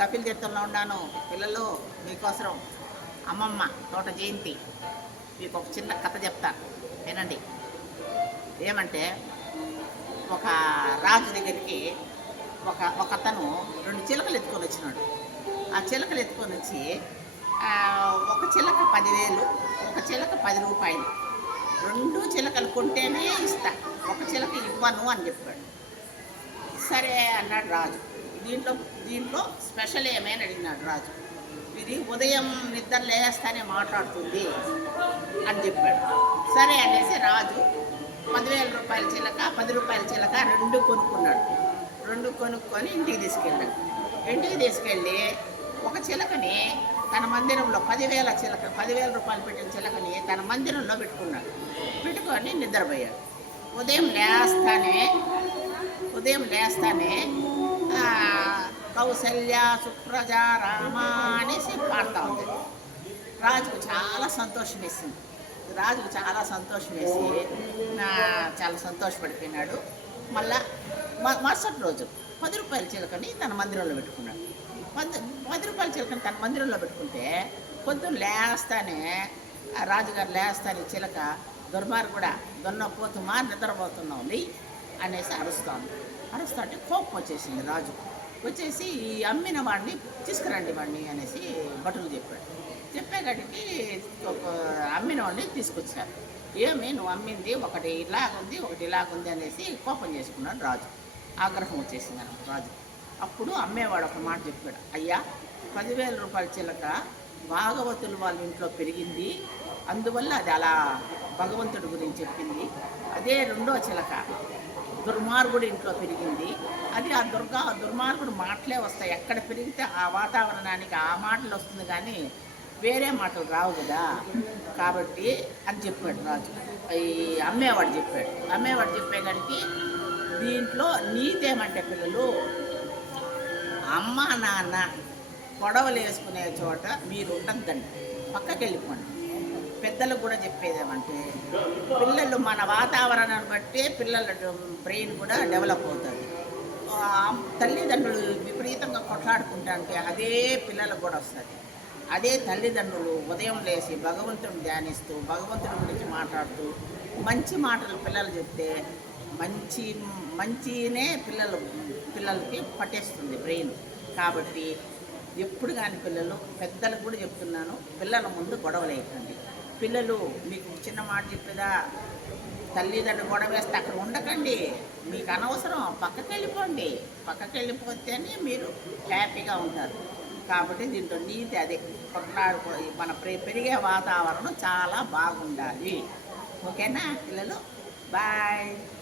కపిల్ తీర్థంలో ఉన్నాను. పిల్లలు మీకోసరం అమ్మమ్మ తోట జయంతి మీకు ఒక చిన్న కథ చెప్తా వినండి. ఏమంటే ఒక రాజు దగ్గరికి ఒకతను 2 చిలకలు ఎత్తుకొని వచ్చినాడు. ఆ చిలకలు ఎత్తుకొని వచ్చి ఒక చిలక 10,000, ఒక చిలక 10 రూపాయలు. 2 చిలకలు కొంటేనే ఇస్తా, ఒక చిలక ఇవ్వను అని చెప్పాడు. సరే అన్నాడు రాజు. దీంట్లో దీంట్లో స్పెషల్ ఏమైనా అడిగినాడు రాజు. ఇది ఉదయం నిద్ర లేస్తానే మాట్లాడుతుంది అని చెప్పాడు. సరే అనేసి రాజు 10,000 రూపాయల చిలక, 10 రూపాయల చిలక 2 కొనుక్కున్నాడు. 2 కొనుక్కొని ఇంటికి తీసుకెళ్ళాడు. ఇంటికి తీసుకెళ్ళి ఒక చిలకని తన మందిరంలో 10,000 రూపాయలు పెట్టిన చిలకని తన మందిరంలో పెట్టుకున్నాడు. పెట్టుకొని నిద్రపోయాడు. ఉదయం లేస్తానే కౌసల్య సుప్రజ రామ అనేసి పాడుతూ ఉంది. రాజుకు చాలా సంతోషం వేసింది. చాలా సంతోషపడిపోయినాడు. మళ్ళా మరుసటి రోజు 10 రూపాయల చిలకని తన మందిరంలో పెట్టుకున్నాడు. 10 రూపాయల చిలకని తన మందిరంలో పెట్టుకుంటే పొద్దున్న రాజుగారు లేస్తానే చిలక దుర్మార్గుడా దున్నపోతుమా నిద్రపోతున్నావు అనేసి అరుస్తుంటే కోపం వచ్చేసింది రాజు. వచ్చేసి ఈ అమ్మిన వాడిని తీసుకురండి వాడిని అనేసి భటులు చెప్పాడు. చెప్పేకాడికి అమ్మిన వాడిని తీసుకొచ్చారు. ఏమి నువ్వు అమ్మింది ఒకటి ఇలాగుంది అనేసి కోపం చేసుకున్నాడు రాజు. ఆగ్రహం వచ్చేసింది రాజు. అప్పుడు అమ్మేవాడు ఒక మాట చెప్పాడు. అయ్యా, 10,000 రూపాయల చిలక భాగవతులు వాళ్ళ ఇంట్లో పెరిగింది, అందువల్ల అది అలా భగవంతుడి గురించి చెప్పింది. అదే 2వ చిలక దుర్మార్గుడి ఇంట్లో పెరిగింది, అది ఆ దుర్మార్గుడు మాటలే వస్తాయి. ఎక్కడ పెరిగితే ఆ వాతావరణానికి ఆ మాటలు వస్తుంది, కానీ వేరే మాటలు రావు కదా. కాబట్టి అని చెప్పాడు రాజు. ఈ అమ్మేవాడు చెప్పేదానికి దీంట్లో నీతి ఏమంటే, పిల్లలు అమ్మ నాన్న గొడవలు వేసుకునే చోట మీరు ఉండద్దండి, పక్కకి వెళ్ళిపోండి. పెద్దలకు కూడా చెప్పేదేమంటే, పిల్లలు మన వాతావరణాన్ని బట్టి పిల్లల బ్రెయిన్ కూడా డెవలప్ అవుతుంది. తల్లిదండ్రులు విపరీతంగా కొట్లాడుకుంటే అదే పిల్లలకు కూడా వస్తుంది. అదే తల్లిదండ్రులు ఉదయం లేచి భగవంతుడిని ధ్యానిస్తూ భగవంతుడి గురించి మాట్లాడుతూ మంచి మాటలు పిల్లలు చెప్తే మంచినే పిల్లలకి పట్టేస్తుంది బ్రెయిన్. కాబట్టి ఎప్పుడు కానీ పెద్దలకు కూడా చెప్తున్నాను, పిల్లల ముందు గొడవలు వేయకండి. పిల్లలు మీకు చిన్న మాట చెప్పేదా, తల్లిదండ్రులు గొడవ వేస్తే అక్కడ ఉండకండి, మీకు అనవసరం, పక్కకి వెళ్ళిపోతేనే మీరు హ్యాపీగా ఉంటారు. కాబట్టి దీంట్లో నీతి అదే, మన పెరిగే వాతావరణం చాలా బాగుండాలి. ఓకేనా పిల్లలు? బాయ్.